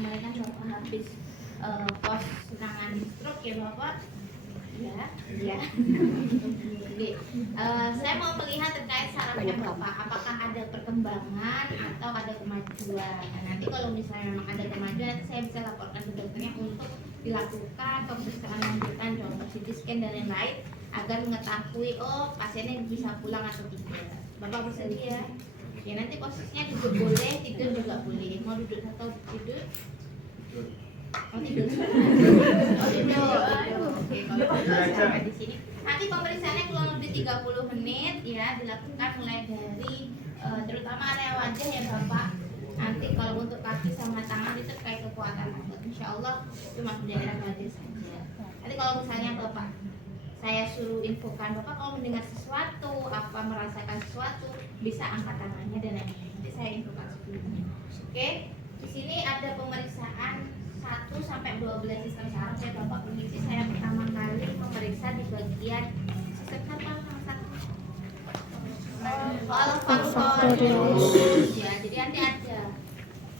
kemarin kan Bapak habis pos menangani stroke ya Bapak. Ya. Jadi, saya mau melihat terkait sarafnya Bapak, apakah ada perkembangan atau ada kemajuan. Nah, nanti kalau misalnya memang ada kemajuan, saya bisa laporkan ke dokternya untuk dilakukan pemeriksaan lanjutan, contoh CT scan dan lain-lain, agar mengetahui pasiennya bisa pulang atau tidak. Bapak bersedia? Ya, nanti posisinya duduk boleh, tidur juga boleh. Mau duduk atau tidur? Oh tidur. Oke, kalau misalnya di sini nanti pemeriksaannya kurang lebih 30 menit ya, dilakukan mulai dari terutama area wajah ya Bapak. Nanti kalau untuk kaki sama tangan itu terkait kekuatan otot. Insya Allah cuma di daerah wajah saja. Nanti kalau misalnya Bapak saya suruh infokan Bapak kalau mendengar sesuatu, apa merasakan sesuatu, bisa angkat tangannya dan lain-lain. Nanti saya infokan sebelumnya. Oke, di sini ada pemeriksaan 1 sampai 12 sistem saraf ya Bapak. Permisi saya pertama kali memeriksa di bagian sistem saraf nomor 1. Olfaktorius ya, jadi nanti ada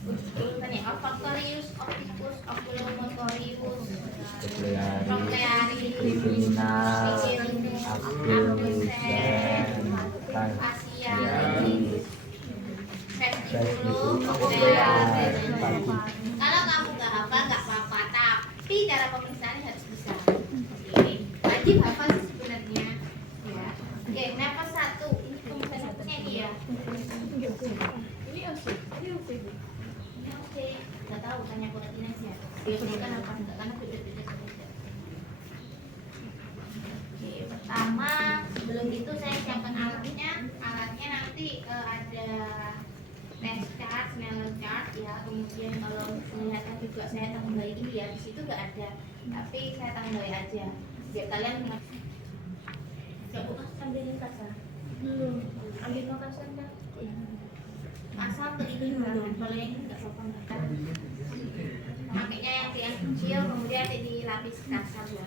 urutannya olfaktorius, opticus, oculomotorius, troclearis, kriminal, facialis, vestibulo, cochlear. Kalau kamu nggak hafal nggak apa-apa, tapi cara pemeriksaan harus bisa. Oke, wajib hafal sih sebenarnya. Ya. Oke, nafas 1. Ini pemeriksaan satunya dia. Ini oke. Nggak tahu, tanya koordinasi aja. Biasanya kan apa enggak karena beda-beda saja. Oke, pertama sebelum itu saya siapkan alatnya. Alatnya nanti ada test chart, Snellen chart ya. Kemudian kalau melihatnya juga saya tambahin ini ya. Di situ nggak ada, tapi saya tambahin aja. Biar kalian nggak buka sambilin kasar. Belum. Ambil kasar kan? Asal ke ini kan. Kalau yang ini nggak apa-apa nggak. Makanya yang kecil kemudian dilapis kasar ya.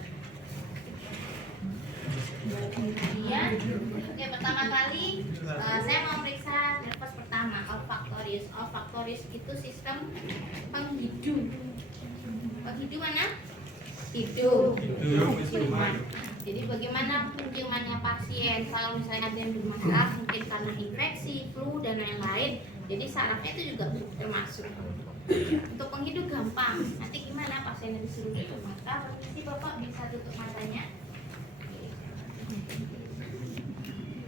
Kemudian, oke, pertama kali saya mau periksa nervus pertama, olfaktorius. Olfaktorius itu sistem penghidu. Penghidu mana? Hidung. Jadi bagaimana penciumannya pasien? Kalau misalnya ada yang bermasalah, mungkin karena infeksi, flu dan lain-lain. Jadi sarafnya itu juga termasuk. Untuk penghidu gampang. Nanti gimana pasien yang disuruh tutup mata? Permisi Bapak bisa tutup matanya.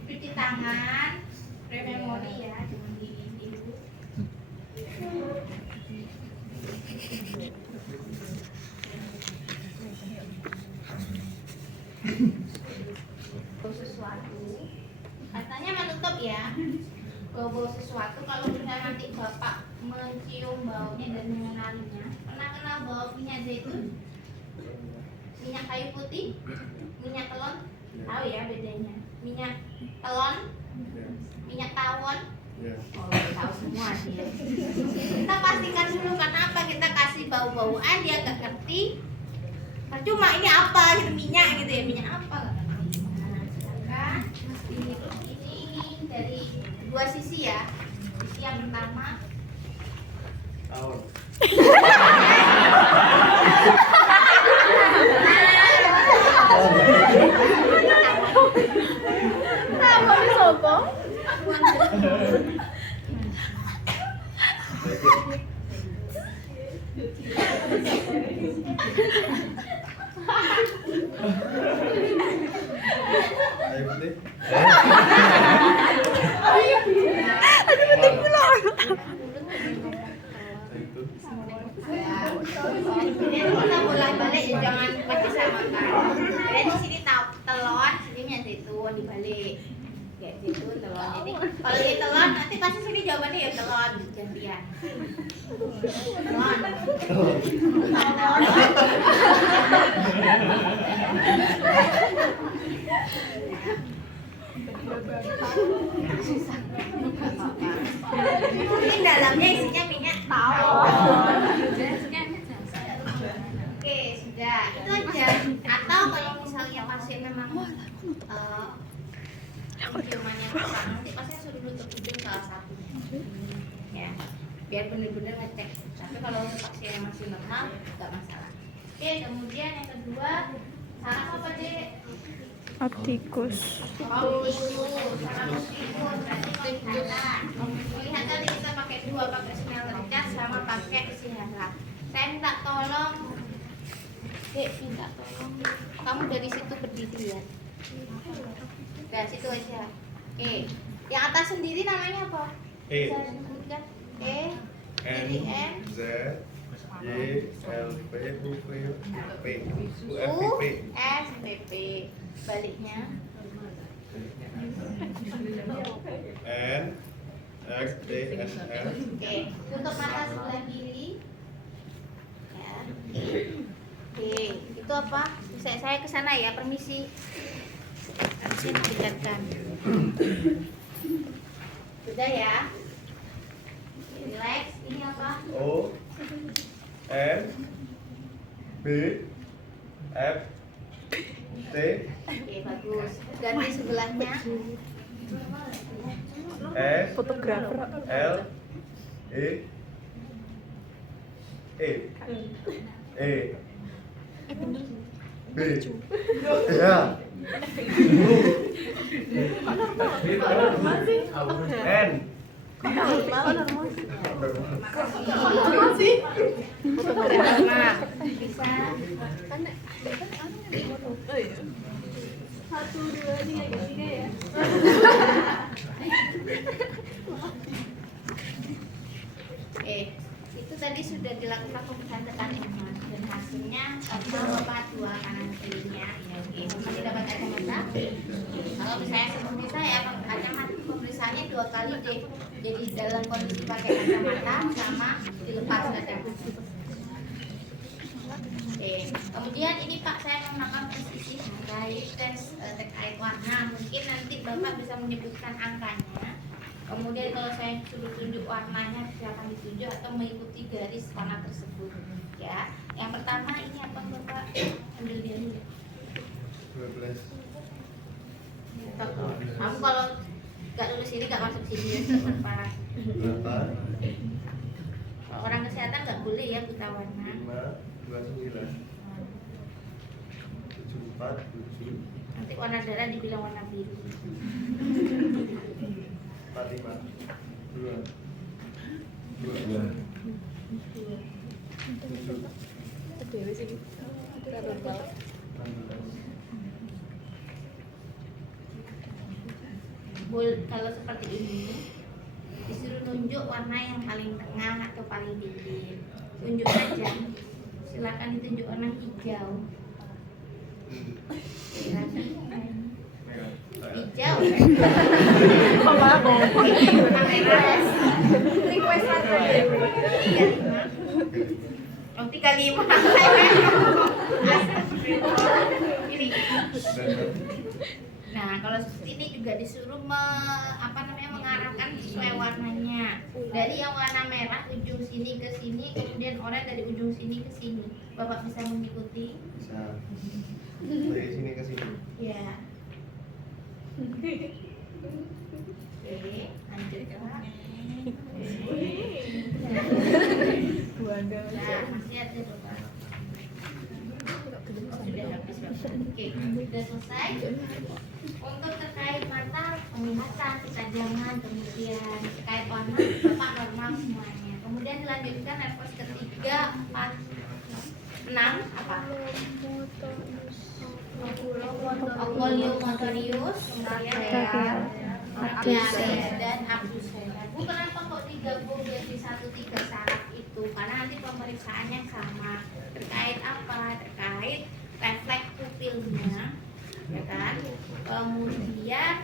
Cuci tangan, pre-memori ya, jangan di dulu. Bau sesuatu, katanya menutup ya. Bau sesuatu, kalau misalnya nanti Bapak mencium baunya dan mengenalinya. Pernah kenal bau minyak zaitun? Minyak kayu putih? Minyak telon? Tahu ya bedanya. Minyak telon, minyak tawon. Oh, tahu semua dia. Kita pastikan dulu kenapa kita kasih bau-bauan dia nggak ngerti. Cuma ini apa gitu, minyak gitu ya, minyak apa? Nah, ini dari dua sisi ya. Sisi yang pertama. Tawon. Kita bolak-balik ya, jangan pakai samakan. Dan di sini telon, sini minyak zaitun dibalik. Ya zaitun telon. Jadi kalau ini telon, nanti kasih sini jawabannya ya telon gantian. Telon. Ini dalamnya isinya minyak tawon. Oke, sudah. Itu aja. Atau kalau misalnya pasien memang penciumannya kurang, nanti pasien suruh nutup hidung salah satu. Ya, biar benar-benar ngecek. Tapi kalau untuk pasien yang masih normal nggak masalah. Oke, kemudian yang kedua saraf apa dek? Optikus. Lihat tadi kita pakai dua, pakai smelter cas sama pakai siharap. Saya minta tolong, dek minta tolong kamu dari situ berdiri ya. Dari situ aja. Oke, yang atas sendiri namanya apa? E. Bisa disebutkan? E, N ini N, Z Y L P U P P U F U, P S, P, P. Baliknya. N X T N L. Oke, tutup mata sebelah kiri. Ya. Oke, itu apa? Saya ke sana ya, permisi. Saya didekatkan. Sudah ya. Relax. Ini apa? O N B F T Oke, bagus. Ganti sebelahnya. S Fotografer. L E E E B ya N Nah, bisa. Oke, itu tadi sudah dilakukan pemeriksaan tekanan dan hasilnya bapak dua kanan kirinya. Ya, oke, masih dapat kacamata. Kalau misalnya seperti saya, kacamata pemeriksaannya 2 kali deh. Jadi dalam kondisi pakai kacamata sama dilepas kacamata. Oke, kemudian ini Pak saya melakukan presisi terkait warna. Mungkin nanti Bapak bisa menyebutkan angkanya. Kemudian kalau saya suruh tunjuk warnanya silakan ditunjuk atau mengikuti garis warna tersebut. Ya, yang pertama ini apa Bapak? Ambil dia dulu. 12 Kamu kalau nggak lulus ini nggak masuk sini ya, berparah. 8 Kalau orang kesehatan nggak boleh ya buta warna. 5 29 74 7 Nanti warna darah dibilang warna biru. 45 2 Kalau seperti ini disuruh nunjuk warna yang paling tengah atau paling tinggi, tunjuk aja. Silakan ditunjuk warna hijau. Hijau. Warna merah. Request warna 35. Oh 35. Ini. Nah, kalau seperti ini juga disuruh mengarahkan sesuai warnanya. Dari yang warna merah ujung sini ke sini, kemudian oranye dari ujung sini ke sini. Bapak bisa mengikuti? bisa dari sini ke sini. Ya. Oke, lanjut Pak. Nah, masih ada Bapak. Sudah habis Bapak. Oke, sudah selesai. Untuk terkait mata, penglihatan, ketajaman, kemudian terkait warna, Bapak normal semuanya. Kemudian dilanjutkan nafas ketiga, 4, 6 apa? Oculiomotorius, kemudian dan abdusen. Bu, kenapa kok digabung jadi 1-3 saraf itu? Karena nanti pemeriksaannya sama. Terkait apa? Terkait refleks pupilnya, ya kan? Kemudian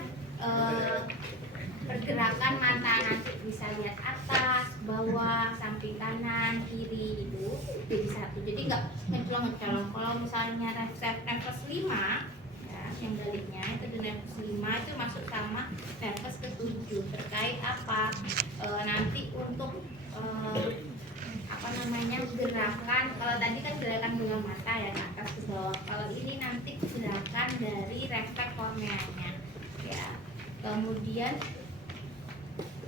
pergerakan mata nanti bisa lihat atas, bawah, samping kanan, kiri itu jadi satu. Jadi nggak ngecolong-ngecolong. Kalau misalnya refleks 5 ya, yang baliknya itu di refleks 5 itu masuk sama refleks ke-7 terkait apa? Nanti untuk gerakan, kalau tadi kan gerakan bola mata ya ke atas ke bawah. Kalau ini nanti gerakan dari refleks korneanya ya. Kemudian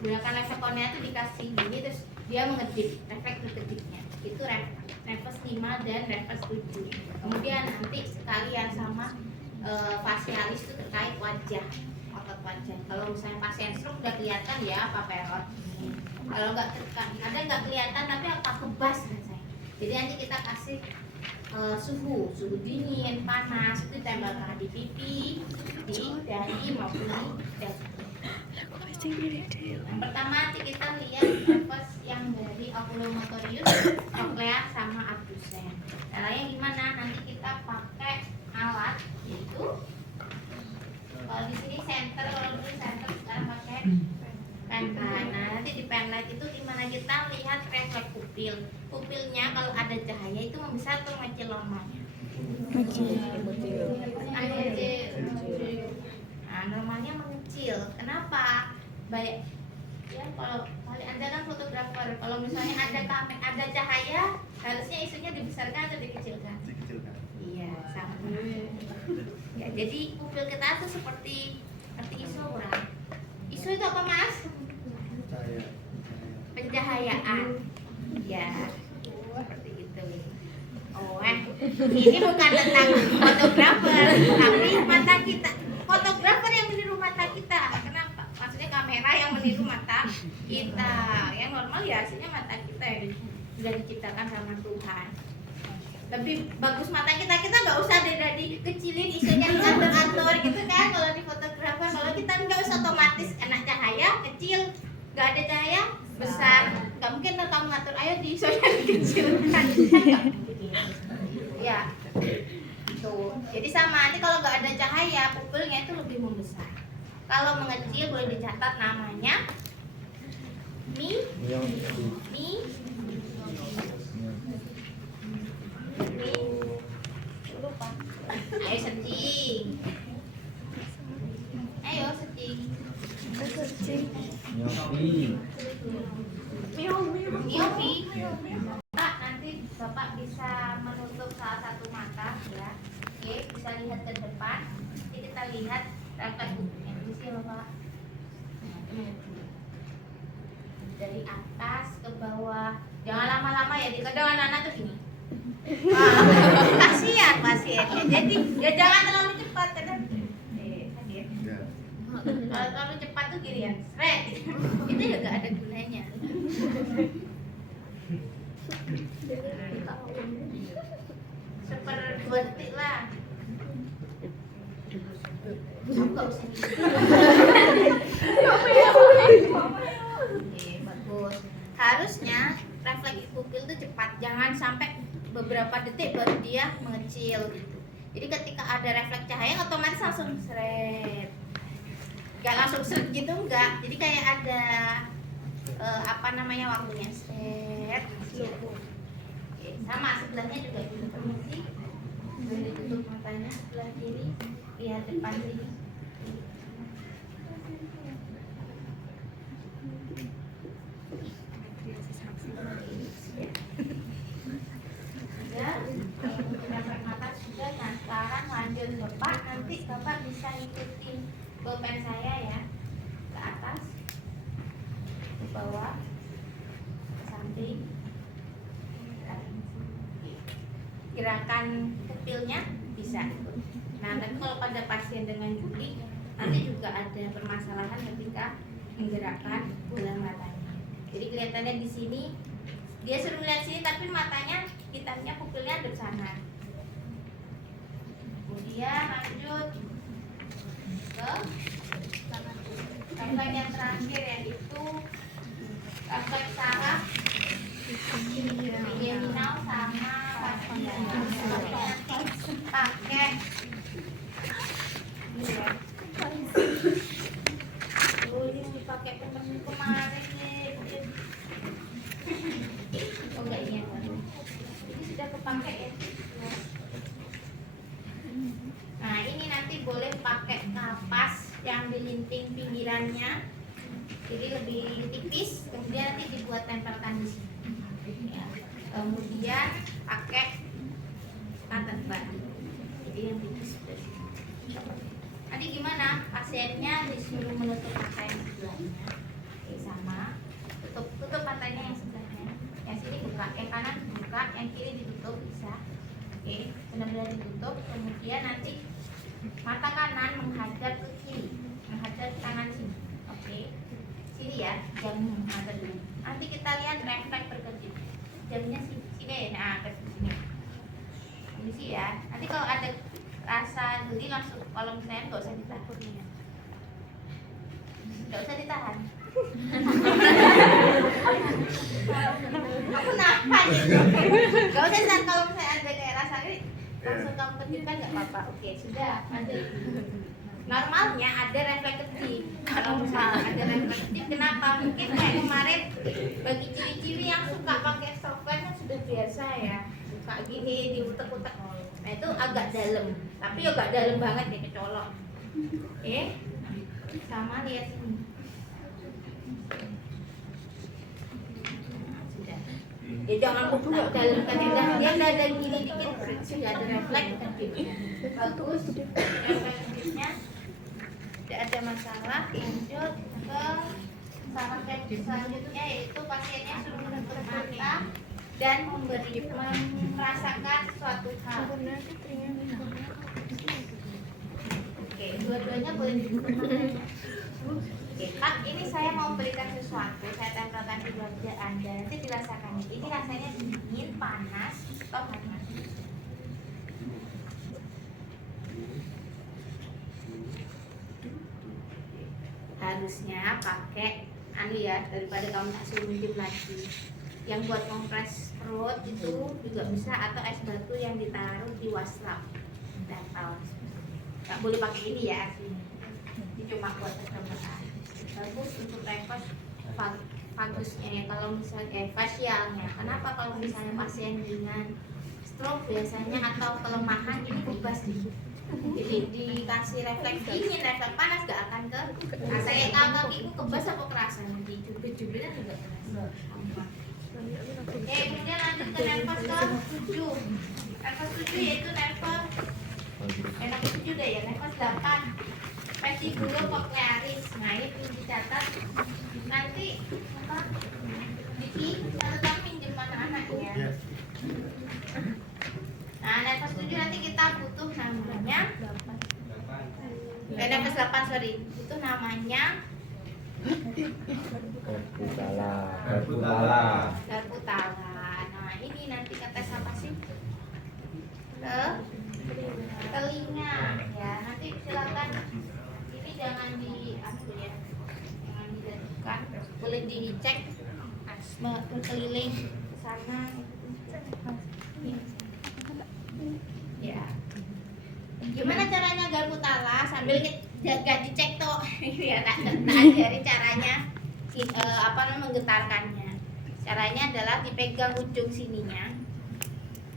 gerakan refleks kornea itu dikasih gini terus dia mengedip, refleks kedipnya itu refleks. proksimal dan refleks tujuh. Kemudian nanti sekalian sama facialis itu terkait wajah, otot wajah. Kalau misalnya pasien stroke udah kelihatan ya apa perot. Kalau nggak ada nggak kelihatan tapi apa kebas rasanya. Jadi nanti kita kasih suhu dingin, panas itu ditempelkan di pipi, di dahi maupun di dada. Yang pertama nanti kita lihat efek yang dari oculomotorius, cochlea sama abdusen. Caranya gimana? Nanti kita pakai alat yaitu kalau di sini center, kalau dulu center sekarang pakai penlight. Nah nanti di penlight itu dimana kita lihat refleks pupil. Pupilnya kalau ada cahaya itu membesar atau mengecil normalnya? Mengecil. Nah normalnya mengecil. Kenapa? Baik ya, kalau Anda kan fotografer, kalau misalnya ada cahaya harusnya isunya dibesarkan atau dikecilkan? Dikecilkan. Iya sama ya, jadi pupil kita tuh seperti isu orang. Isu itu apa mas? Cahaya. Pencahayaan ya, seperti itu. Oh ini bukan tentang fotografer tapi mata kita, fotografer yang meniru mata kita. Kenapa? Maksudnya kamera yang meniru mata kita. Yang normal ya hasilnya mata kita yang sudah diciptakan sama Tuhan. Lebih bagus mata kita nggak usah dikecilin, isunya diatur-atur gitu kan. Kalau di fotografer, kalau kita nggak usah otomatis enak cahaya kecil, nggak ada cahaya besar, nggak mungkin kamu ngatur ayo di isunya dikecilkan. Ya tuh, jadi sama nanti kalau nggak ada cahaya pupilnya itu lebih membesar. Kalau mengecil boleh dicatat namanya lupa. Ayo searching. Ayo searching. Miopi. Pak, nanti Bapak bisa menutup salah satu mata ya. Oke, bisa lihat ke depan. Nanti kita lihat refleks pupilnya. Ini sih Bapak. Dari atas ke bawah. Jangan lama-lama ya, kadang anak-anak tuh gini. Kasihan pasiennya. Jadi ya jangan terlalu cepat kadang. Kaget. Ya. Kalau terlalu cepat tuh gini ya, seret. Itu juga ada gunanya. Seperti lah. Enggak usah. Oke, bagus. Harusnya refleks pupil itu cepat, jangan sampai beberapa detik baru dia mengecil gitu. Jadi ketika ada refleks cahaya otomatis langsung seret. Gak langsung seret gitu enggak. Jadi kayak ada waktunya seret. Oke, sama sebelahnya juga gitu. Permisi. Boleh ditutup matanya sebelah kiri, lihat depan sini. Mata sudah. Nah sekarang lanjut Bapak, nanti Bapak bisa ikutin pulpen saya ya, ke atas, ke bawah, ke samping. Gerakan pupilnya bisa ikut. Nah tapi kalau pada pasien dengan juli nanti juga ada permasalahan ketika menggerakkan bola matanya. Jadi kelihatannya di sini dia suruh lihat sini tapi matanya hitamnya pupilnya ada di sana. Kemudian lanjut ke refleks yang terakhir yaitu refleks saraf trigeminal sama facial. Pakai ini dipakai temen kemarin nih. Oh enggak ini yang baru. Ini sudah kepakai ya. Nah ini nanti boleh pakai kapas yang dilinting pinggirannya, jadi lebih tipis. Kemudian nanti dibuat tempelkan di sini. Ya. Kemudian pakai cotton bud, jadi yang tipis. Nanti gimana? Pasiennya disuruh menutup mata yang sebelahnya. Oke, sama tutup matanya yang sebelahnya. Yang sini buka, yang kanan buka. dibuka, yang kiri ditutup bisa. Oke, benar-benar ditutup. Kemudian nanti mata kanan menghadap ke kiri, menghadap ke kanan sini. Oke, sini ya, jam mata dulu. Nanti kita lihat refleks berkedip. Jamnya sini, nah ke sini. Kondisi ya. Nanti kalau ada rasa geli langsung, kalau misalnya nggak usah ditahan. Nggak usah ditahan. Aku napa gitu? Gak usah ditahan, kalau misalnya ada kayak rasa geli langsung kamu kedipkan nggak apa-apa. Oke, sudah. Lanjut. Normalnya ada refleks kedip. Kalau misalnya ada refleks kedip, kenapa? Mungkin kayak kemarin bagi ciri-ciri yang suka pakai software kan sudah biasa ya, suka gini diutek-utek. Nah itu agak dalam, tapi agak dalam banget ya, kecolok. Oke, sama lihat sini. Sudah. Ya jangan buka dalam kan, dia ada gini dikit, sudah ada refleks kedipnya. Bagus, refleks kedipnya. Tidak ada masalah. Lanjut ke saran selanjutnya, yaitu pasiennya suruh menutup mata dan merasakan suatu hal. Oke, dua-duanya boleh ditutup matanya. Oke, Pak, ini saya mau berikan sesuatu, saya tempelkan di wajah Anda, nanti dirasakan. Ini rasanya dingin, panas, atau hangat. Harusnya pakai ya, daripada kamu tak suruh minjem lagi. Yang buat kompres perut itu juga bisa, atau es batu yang ditaruh di wasrap tempel. Nggak boleh pakai ini ya, ini cuma buat kecocokan. Bagus untuk refresh fagusnya ya, kalau misalnya facialnya. Kenapa? Kalau misalnya pasien dengan stroke biasanya atau kelemahan, ini bebas dikit. Jadi dikasih refleks dingin, refleks panas gak akan ke. Nah, saya tahu kakiku kebas apa kerasan, di jubir-jubirnya juga kerasa. Oke, kemudian lanjut ke nervous ke-7. Nervous 7 yaitu nervous 7 deh ya, nervous 8. Vestibulocochlearis. Nah, ini perlu dicatat. Nanti apa? Diki, catatan pinjam anak-anak ya. Nah, nervous 7 nanti kita butuh namanya. Nervous 8, sorry. Itu namanya Garputala. Nah, ini nanti tes apa sih? Telinga ya. Nanti silakan, ini jangan diatur ya, jangan dilakukan. Boleh dicek berkeliling ke sana. Ya. Gimana caranya Garputala sambil jaga dicek toh? Ya, tak ajarin caranya menggetarkannya. Caranya adalah dipegang ujung sininya,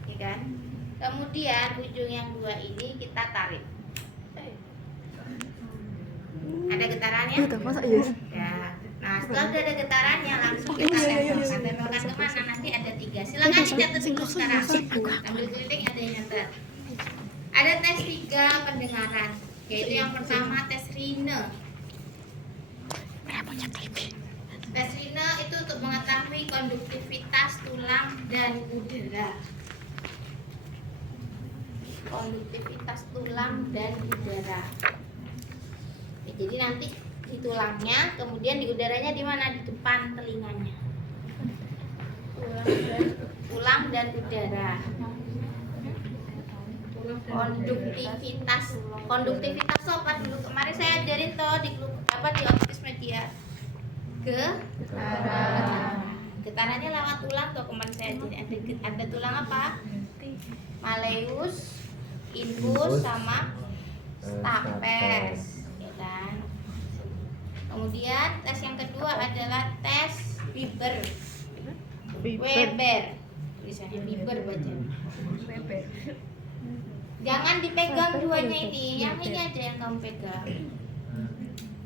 ya kan? Kemudian ujung yang dua ini kita tarik. Ada getarannya? Ya. Nah, setelah udah ada getarannya, langsung kita tempelkan. Tempelkan kemana? Nanti ada 3. Silakan dicatat dulu sekarang. Ambil keliling, ada yang nyatet. Ada tes 3 pendengaran, yaitu yang pertama tes Rine. Tes Rine itu untuk mengetahui konduktivitas tulang dan udara. Konduktivitas tulang dan udara. Oke, jadi nanti di tulangnya, kemudian di udaranya di mana? Di depan telinganya. Tulang dan udara. Konduktivitas apa dulu kemarin saya ajarin toh di Optis Media. Getarannya lewat tulang toh, kemarin saya ajarin. Ada tulang apa? Malleus, infus sama stapes, ya kan? Kemudian tes yang kedua adalah tes Weber. Tulisannya Weber baca. Jangan dipegang duanya ini, yang ini aja yang kamu pegang.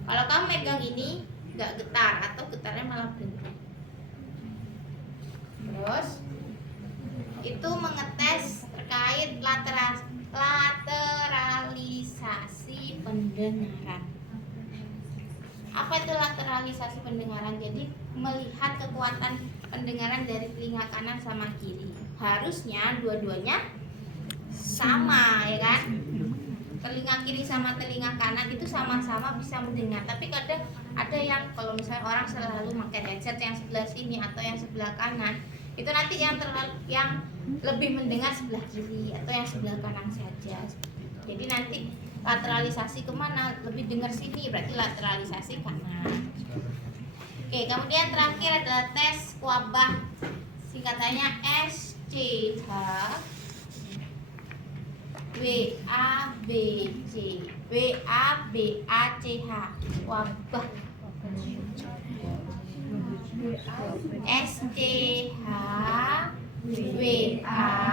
Kalau kamu pegang ini nggak getar atau getarnya malah berhenti. Terus itu mengetes terkait lateralisasi pendengaran. Apa itu lateralisasi pendengaran? Jadi melihat kekuatan pendengaran dari telinga kanan sama kiri. harusnya dua-duanya sama, ya kan? Telinga kiri sama telinga kanan itu sama-sama bisa mendengar. Tapi kadang ada yang kalau misalnya orang selalu pakai headset yang sebelah sini atau yang sebelah kanan, itu nanti yang lebih mendengar sebelah kiri atau yang sebelah kanan saja. Jadi nanti lateralisasi kemana? Lebih dengar sini, berarti lateralisasi kanan. Oke, kemudian terakhir adalah tes wabah, singkatannya SCH WABC WABACH, wabah. SCH WABACH.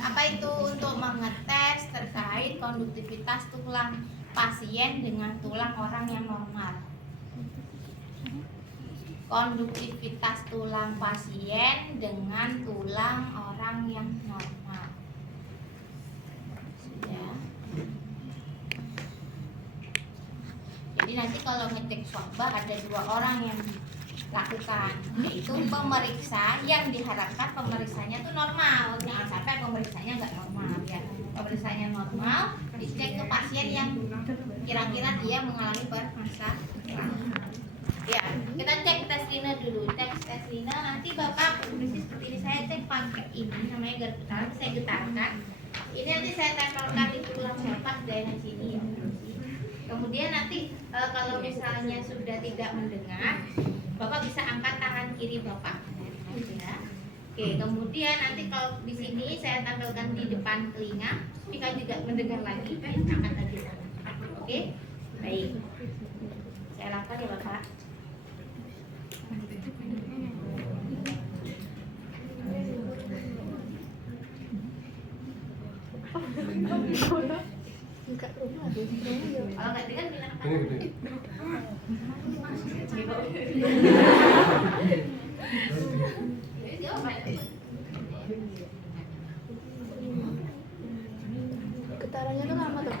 Apa itu? Untuk mengetes terkait konduktivitas tulang pasien dengan tulang orang yang normal. Konduktivitas tulang pasien dengan tulang orang yang normal. Ya. Jadi nanti kalau ngecek swabah ada dua orang yang lakukan, yaitu pemeriksa yang diharapkan pemeriksanya itu normal, jangan sampai pemeriksanya nggak normal ya. Pemeriksanya normal, dicek ke pasien yang kira-kira dia mengalami permasalahan. Ya, kita cek tes Lina dulu. Tes Lina nanti Bapak kondisi seperti ini, saya cek pakai ini namanya getar, saya getarkan. Ini nanti saya tempelkan di tulang Bapak daerah sini ya. Kemudian nanti kalau misalnya sudah tidak mendengar, Bapak bisa angkat tangan kiri Bapak. Ya. Oke, kemudian nanti kalau di sini saya tampilkan di depan telinga, jika tidak mendengar lagi, angkat lagi tangan. Oke, baik. Saya lakukan ya Bapak. Kalau nggak dengar bilang apa? Getarannya tuh lama tuh.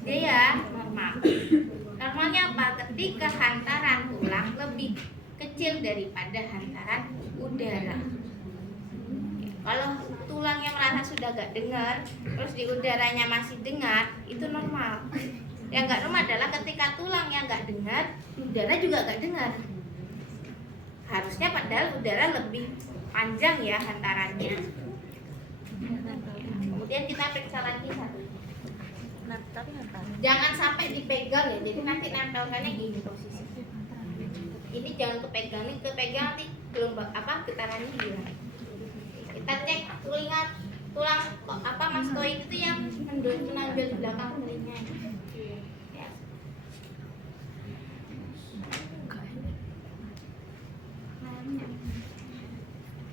Oke ya, normal. Normalnya apa? Ketika hantaran tulang lebih kecil daripada hantaran udara. Kalau tulangnya merasa sudah gak dengar, terus di udaranya masih dengar, itu normal. Yang gak normal adalah ketika tulangnya gak dengar, udara juga gak dengar. Harusnya padahal udara lebih panjang ya hantarannya. Kemudian kita periksa lagi satu. Jangan sampai dipegang ya, jadi nanti nempelkannya gini posisi. Ini jangan kepegang, ini kepegang nanti gelombang getarannya hilang. Kita cek tulang mastoid itu yang menonjol di belakang telinga. Ya.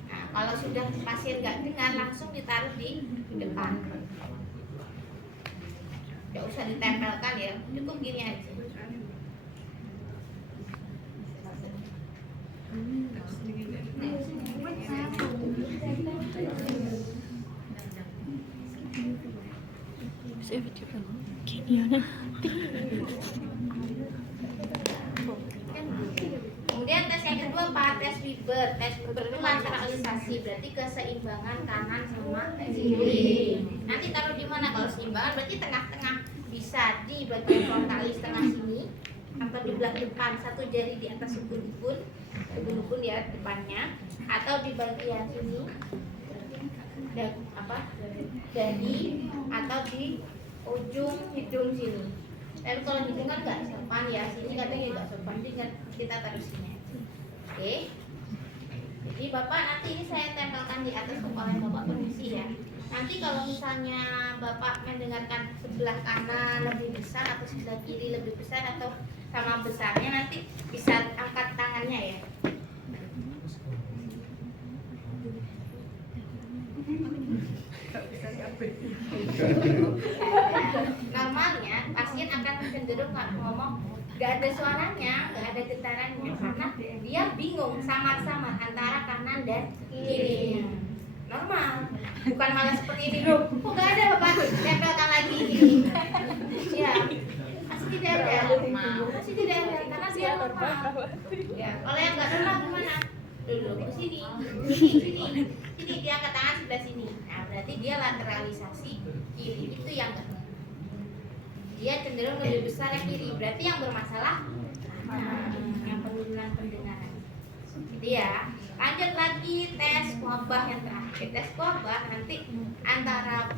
Nah, kalau sudah pasien nggak dengar, langsung ditaruh di depan. Nggak usah ditempelkan ya, cukup gini aja. Saya video kan gini ya. Kemudian tes yang kedua apa? Tes Weber. Tes Weber itu lateralisasi, berarti keseimbangan kanan sama kiri. Nanti taruh di mana? Kalau seimbangan berarti tengah-tengah, bisa di bagian frontalis tengah sini atau di belakang depan, satu jari di atas ubun-ubun ya depannya, atau di bagian sini dari atau di ujung hidung sini. Tapi kalau hidung kan nggak sopan ya, sini katanya nggak sopan, jadi kita taruh sini. Oke. Jadi Bapak nanti ini saya tempelkan di atas kepala Bapak, permisi ya. Nanti kalau misalnya Bapak mendengarkan sebelah kanan lebih besar atau sebelah kiri lebih besar atau sama besarnya, nanti bisa angkat tangannya ya. Normalnya pasien akan cenderung ngomong gak ada suaranya, gak ada getarannya, karena dia bingung samar-samar antara kanan dan kirinya. normal, bukan malah seperti ini loh. Kok nggak ada bapak? Tempelkan lagi. Ya, masih tidak ada. Masih tidak ada karena dia normal. Ya, kalau yang nggak normal gimana? Dulu ke sini, sini dia angkat tangan sebelah sini. Nah, berarti dia lateralisasi kiri itu yang nggak normal. Dia cenderung lebih besar yang kiri. Berarti yang bermasalah yang penurunan pendengaran. Gitu ya. Lanjut lagi tes wabah yang terakhir. Tes wabah nanti antara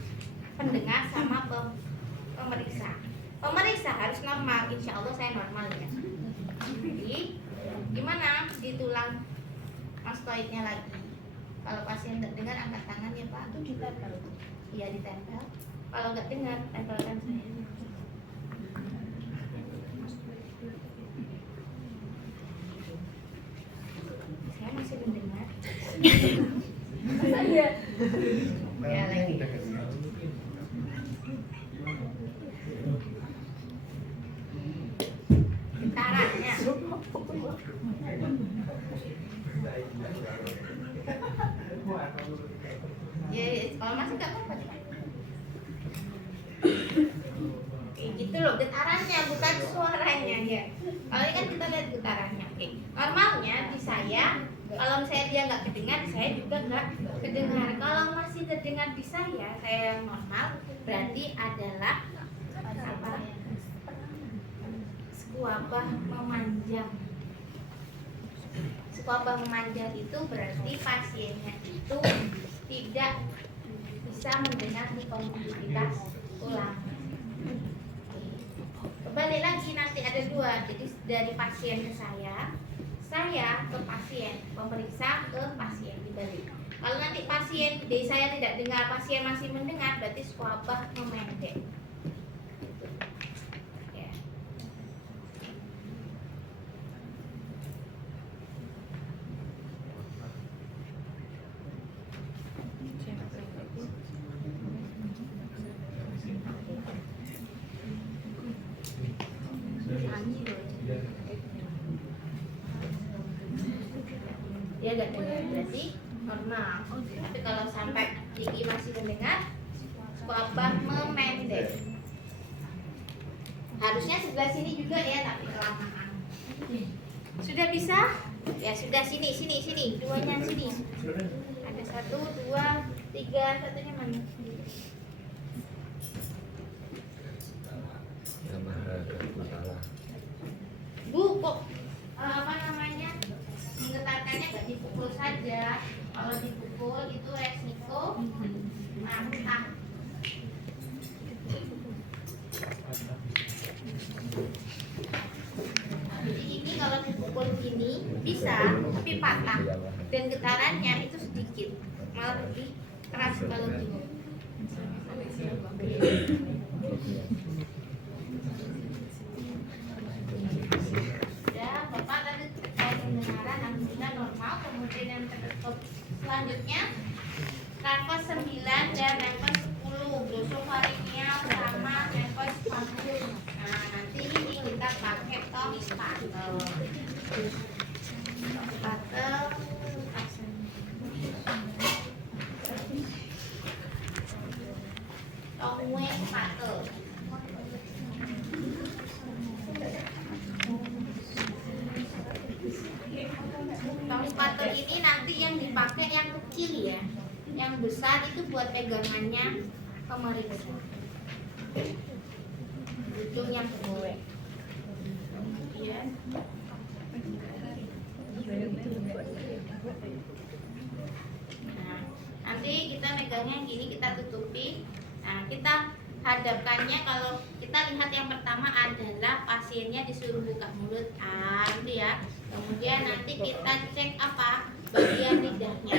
pendengar sama pemeriksa. Pemeriksa harus normal, insya Allah saya normal ya. Jadi gimana di tulang mastoidnya lagi? Kalau pasien nggak dengar angkat tangan ya Pak. Itu ditempel. Iya ditempel. Kalau nggak dengar tempelkan saya. Saya masih mendengar. Iya. Ya lagi. Getarannya. Ya, kalau masih nggak apa-apa. Kayak gitu loh getarannya, bukan suaranya ya. Kalau ini kan kita lihat getarannya. Oke. Normalnya di saya, kalau misalnya dia nggak kedengar, saya juga nggak kedengar. Kalau masih terdengar di saya yang normal, berarti adalah apa? Sekuabah memanjang. Sekuabah memanjang itu berarti pasiennya itu tidak bisa mendengar di kondusivitas tulang. Kembali lagi nanti ada dua, jadi dari pasien ke saya ke pasien, pemeriksa ke pasien dibalik. Kalau nanti pasien dari saya tidak dengar, pasien masih mendengar, berarti sekuabah memendek. Ya. Dia gak dengar berarti normal. Tapi kalau sampai gigi masih mendengar, sekuabah memendek. Harusnya sebelah sini juga ya, tapi kelamaan. Sudah bisa? Ya sudah, sini. Duanya sini. Ada 1, 2, 3, satunya mana? Bu, kok apa namanya? Menggetarkannya gak dipukul saja. Kalau dipukul itu resiko patah. Jadi ini kalau dipukul gini bisa, tapi patah. Dan getarannya itu sedikit, malah lebih keras kalau gini. Ya, Bapak tadi terkait pendengaran alhamdulillah normal. Kemudian yang selanjutnya nafas 9 dan nafas 10, glosofaringial sama nafas 40. Nah, nanti ini kita pakai Tommy Spatel. Tommy Spatel. Tommy Spatel ini nanti yang dipakai yang kecil ya. Yang besar itu buat pegangannya pemeriksa. Ujung yang kedua. Ya. Nah, nanti kita megangnya gini, kita tutupi. Nah, kita hadapkannya, kalau kita lihat yang pertama adalah pasiennya disuruh buka mulut, gitu ya. Kemudian nanti kita cek apa? Bagian lidahnya.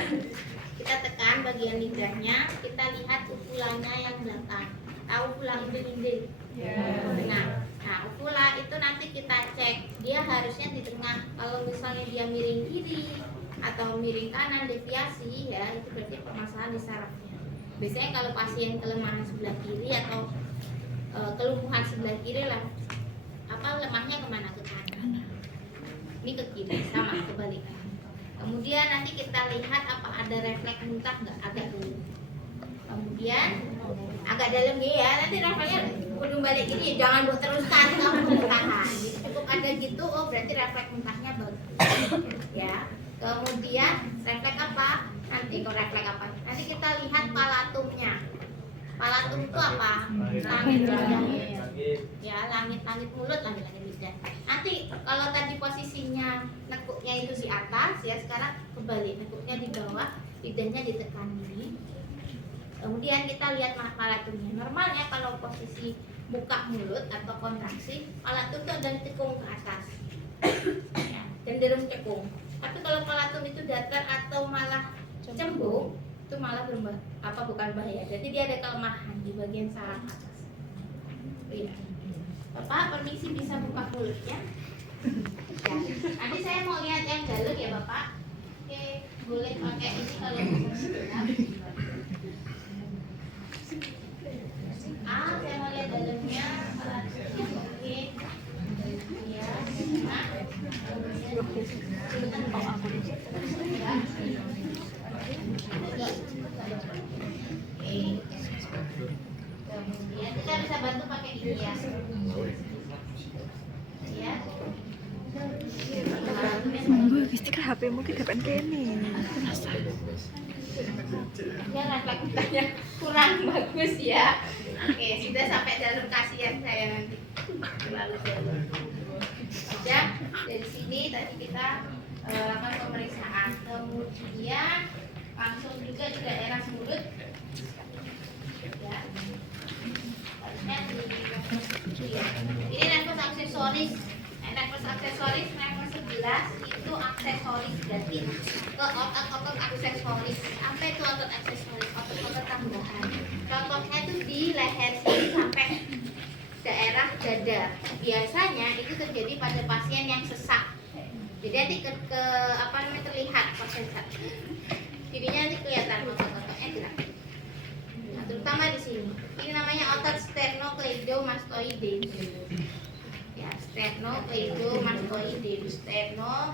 Kita tekan bagian lidahnya, kita lihat ukulannya yang belakang. Tahu ukulan inding? Nah, ukulan itu nanti kita cek, dia harusnya di tengah. Kalau misalnya dia miring kiri atau miring kanan, deviasi ya, itu berarti permasalahan di sarafnya. Biasanya kalau pasien kelemahan sebelah kiri atau kelumpuhan sebelah kiri lah, apa lemahnya kemana? Ke kanan. Ini ke kiri, sama kebalikan. Kemudian nanti kita lihat apa ada refleks muntah nggak, agak dulu. Kemudian agak dalam ya, nanti refleksnya kudu balik gini, jangan buat teruskan kamu tahan. Jadi cukup ada gitu, oh berarti refleks muntahnya bagus. Ya. Kemudian refleks apa? Nanti kok refleks apa? Nanti kita lihat palatumnya. Palatum itu apa? Langit. Ya, langit mulut, langit lidah. Nanti kalau tadi posisinya nekuknya itu di atas, ya sekarang kebalik, nekuknya di bawah, lidahnya ditekan ini. Kemudian kita lihat palatumnya. Normalnya kalau posisi buka mulut atau kontraksi, palatum itu ada tekung ke atas, ya, cenderung cekung. Tapi kalau palatum itu datar atau malah cembung, itu malah bukan bahaya. Jadi dia ada kelemahan di bagian saraf atas. Iya. Bapak permisi bisa buka mulutnya. Ya. Nanti saya mau lihat yang dalam ya Bapak. Oke, boleh pakai ini kalau bisa sebentar. Saya mau lihat dalamnya. Oke. Ya, nah. Kemudian kita bisa bantu pakai ini ya. Ya. Bistikah HP-mu ke depan kene. Ya refleks mukanya kurang bagus ya. Oke, sudah sampai dalam, kasihan saya nanti. Terlalu dalam. Sudah, dari sini tadi kita lakukan pemeriksaan. Kemudian langsung juga di daerah mulut. Ya. Ini nafas aksesoris. Nafas aksesoris, nafas 11 itu aksesoris, berarti ke otot-otot aksesoris. Apa itu otot aksesoris? Otot-otot tambahan. Contohnya itu di leher sini sampai daerah dada. Biasanya itu terjadi pada pasien yang sesak. Jadi nanti ke apa namanya terlihat pas sesak. Jadinya nanti kelihatan otot-ototnya gerak. Nah, terutama di sini. Ini namanya otot sternocleidomastoideus. Ya, sternocleidomastoideus. Sterno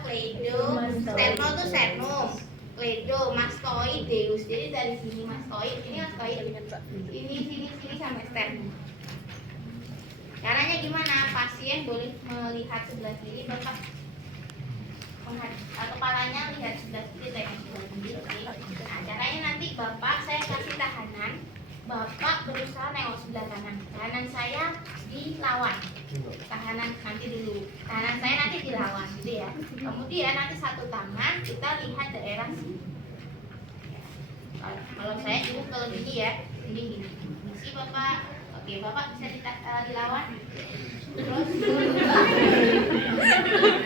itu sternum. Cleidomastoideus. Jadi dari sini mastoid, ini mastoid. Ini sini sampai sternum. Caranya gimana? Pasien boleh melihat sebelah kiri, Bapak kepalanya lihat sebelah kiri, tengok sebelah kiri. Nah, caranya nanti Bapak saya kasih tahanan, Bapak berusaha nengok sebelah kanan. Tahanan saya dilawan. Tahanan nanti dulu. Tahanan saya nanti dilawan, gitu ya. Kemudian nanti satu tangan kita lihat daerah sini. Ya. Kalau saya ibu kalau gini ya, gini. Mesti Bapak. Oke, Bapak bisa dilawan. Terus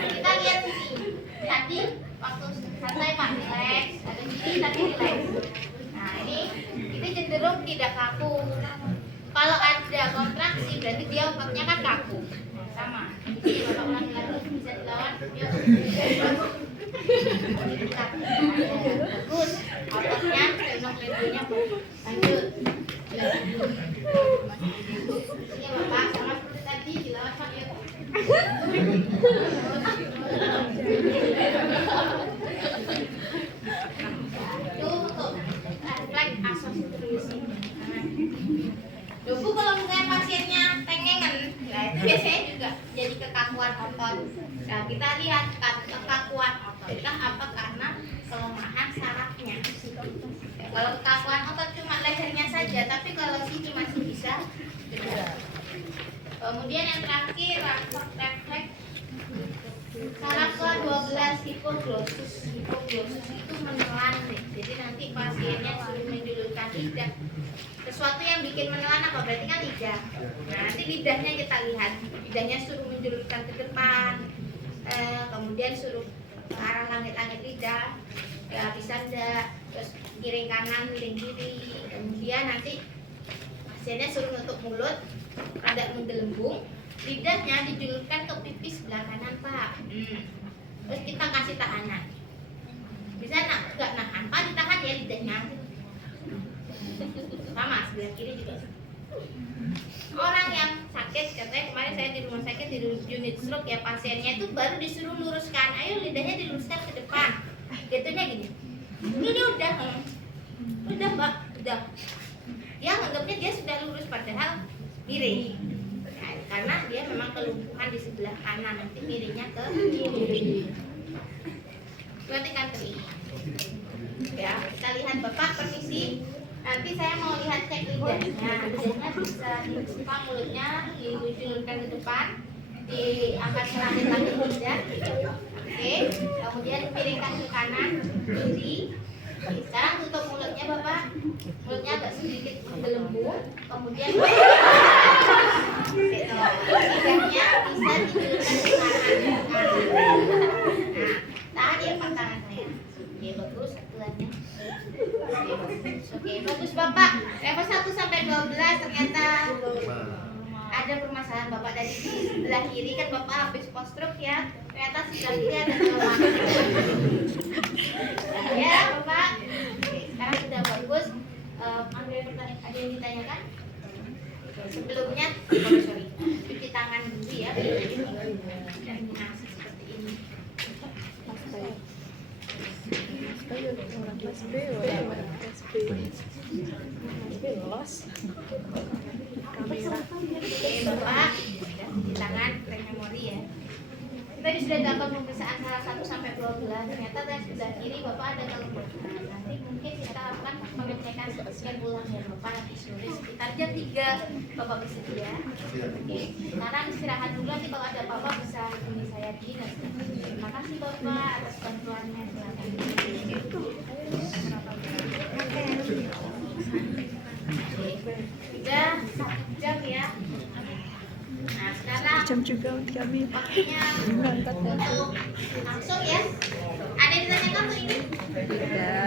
kita lihat sini. Tadi waktu santai Pak relax, ada gini tadi relax. Nah ini cenderung tidak kaku. Kalau ada kontraksi berarti dia ototnya kan kaku. Nah, sama. Jadi Bapak ulangi lagi, bisa dilawan. Yuk. Bagus. Ototnya, sternocleidonya bagus. Lanjut. Ini Bapak sama seperti tadi dilawan Pak yuk. Itu untuk refleks asosiatif. Bu, kalau misalnya pasiennya tengengen, nah itu biasanya juga jadi kekakuan otot. Nah, kita lihat kekakuan otot itu apa karena kelemahan sarafnya. Kalau kekakuan otot cuma lehernya saja, tapi kalau sini masih bisa. Kemudian yang terakhir refleks saraf ke-12 hipoglossus. Hipoglossus itu menelan, jadi nanti pasiennya suruh menjulurkan lidah. Sesuatu yang bikin menelan apa? Berarti kan lidah. Nah, nanti lidahnya kita lihat. Lidahnya suruh menjulurkan ke depan. Kemudian suruh ke arah langit-langit lidah. Ya bisa enggak. Terus miring kanan, miring kiri. Kemudian nanti pasiennya suruh nutup mulut, rada menggelembung. Lidahnya dijulurkan ke pipi sebelah kanan, Pak. Terus kita kasih tahanan. Bisa enggak nahan, Pak, ditahan ya lidahnya. Sama sebelah kiri juga. Orang yang sakit, katanya kemarin saya di rumah sakit di unit stroke ya, pasiennya itu baru disuruh luruskan, ayo lidahnya diluruskan ke depan. jatuhnya gini. Ini udah mbak, udah. Dia anggapnya dia sudah lurus padahal miring. Nah, karena dia memang kelumpuhan di sebelah kanan, nanti miringnya ke kiri. Perhatikan telinga. Ya, kita lihat Bapak, permisi. Nanti saya mau lihat cek lidahnya. Lidahnya bisa dibuka, mulutnya dijulurkan ke depan, diangkat ke langit-langit lidah. Oke, kemudian piringkan ke kanan, kiri. Sekarang tutup mulutnya Bapak. Mulutnya agak sedikit menggelembung. Kemudian lidahnya bisa dijulurkan ke kanan. Nah, tahan ya Pak tangannya. Oke, bagus satuannya. Oke, bagus Bapak. Level 1 sampai 12 ternyata ada permasalahan Bapak dari di sebelah kiri kan Bapak habis post stroke ya. Ternyata sebelah kiri ada kelemahan. Ya Bapak. Oke, sekarang sudah bagus. Ada yang ditanyakan? Sebelumnya, sorry, cuci tangan dulu ya. Eliminasi seperti ini. Oke Bapak, cuci tangan, rem memori ya. Tadi sudah dilakukan pemeriksaan salah 1 sampai 12. Ternyata dari sebelah kiri Bapak ada kelumpuhan. Nanti mungkin kita akan pengecekan scan ulang ya Bapak nanti sore sekitar jam 3 Bapak bersedia. Oke, sekarang istirahat dulu, nanti kalau ada apa-apa bisa hubungi saya di nanti. Terima kasih Bapak atas bantuannya. Sudah 1 jam ya. Nah sekarang Jam juga untuk kami. waktunya untuk langsung ya. Ada yang ditanyakan tuh ini?